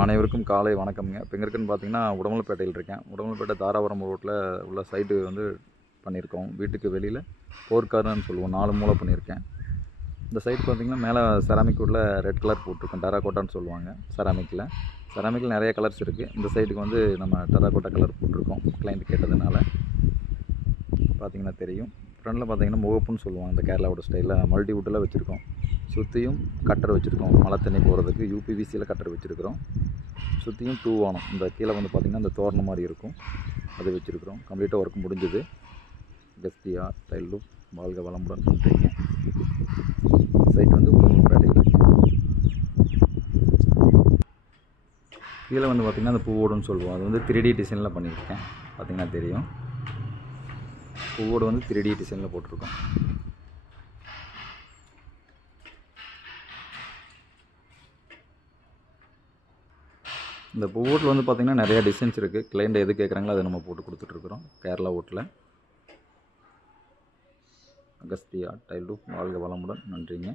அனைவருக்கும் காலை வணக்கம்ங்க. இப்போ எங்கே இருக்குன்னு பார்த்தீங்கன்னா, உடமலைப்பேட்டையில் இருக்கேன். உடமலைப்பேட்டை தாராபுரம் ரோட்டில் உள்ள சைட்டு வந்து பண்ணியிருக்கோம். வீட்டுக்கு வெளியில் 4 கார்னர்னு சொல்லுவோம். 4 மூலை பண்ணியிருக்கேன். இந்த சைட் பார்த்தீங்கன்னா, மேலே செராமிக் உள்ள ரெட் கலர் போட்டிருக்கோம். டெராகோட்டான்னு சொல்லுவாங்க செராமிக்கில். செராமிக்கில் நிறைய கலர்ஸ் இருக்குது. இந்த சைட்டுக்கு வந்து நம்ம டெராகோட்டா கலர் போட்டிருக்கோம். கிளைண்ட் கேட்டதுனால பார்த்தீங்கன்னா தெரியும். ஃப்ரண்டில் பார்த்தீங்கன்னா முகப்புன்னு சொல்லுவாங்க. இந்த கேரளாவோட ஸ்டைலில் மல்டிவுட்டில் வச்சுருக்கோம். சுற்றியும் கட்டர் வச்சுருக்கோம். மழை தண்ணி போகிறதுக்கு யூபிவிசியில் கட்டர் வச்சுருக்கிறோம். சுற்றியும் தூவானம். இந்த கீழே வந்து பார்த்திங்கன்னா இந்த தோரணம் மாதிரி இருக்கும், அது வச்சுருக்கிறோம். கம்ப்ளீட்டாக ஒர்க் முடிஞ்சது. கஸ்தியா டைல் லூப் வாழ்க வளமுடன் பண்ணுறீங்க. சைட் வந்து உடம்புப்பேட்டையில் இருக்கு. கீழே வந்து பார்த்திங்கன்னா அந்த பூவோடுன்னு சொல்லுவோம். அது வந்து 3D டிசைனில் பண்ணியிருக்கேன். பார்த்திங்கன்னா தெரியும். பூவோடு வந்து 3D டிசைனில் போட்டிருக்கோம். இந்த பூவோட்டில் வந்து பார்த்திங்கன்னா நிறையா டிசைன்ஸ் இருக்குது. கிளைண்ட் எது கேட்குறாங்களோ அதை நம்ம போட்டு கொடுத்துட்ருக்குறோம். கேரளா ஓட்டில் அகஸ்தியா டைல் ரூப் வாழ்க வளமுடன். நன்றிங்க.